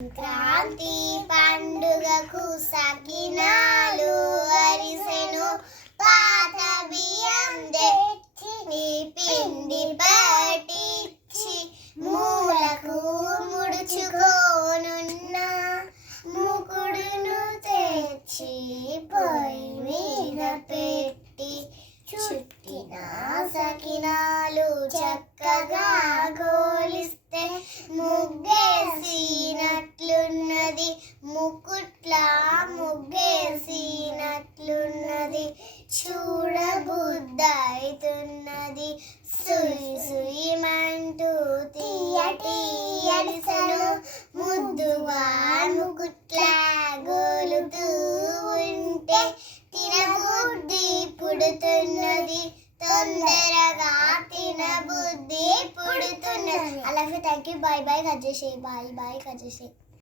క్రాంతి పండుగకు సకినాలు అరిసెను పాత బియ్యం తెచ్చి పిండి పట్టించి మూలకు ముడుచుకోనున్న ముకుడును తెచ్చి పొయ్యి మీద పెట్టి చుట్టిన సకినాలు చక్కగా గోలిస్తే ముగ్గేసినట్లున్నది, ముకుట్లా ముగ్గేసినట్లున్నది, చూడబుద్దైతున్నది. సుయి సుయిమంటూ తీయటి అరిసెను ముద్దుగా ముకుట్లా గోలుతూ ఉంటే తినబుద్ధి పుడుతున్నది, తొందరగా తినబుద్ధి పుడుతున్నది. అలాగే thank you. Bye bye cut చేసేయి. బాయ్ బాయ్ కట్ చేసేయి.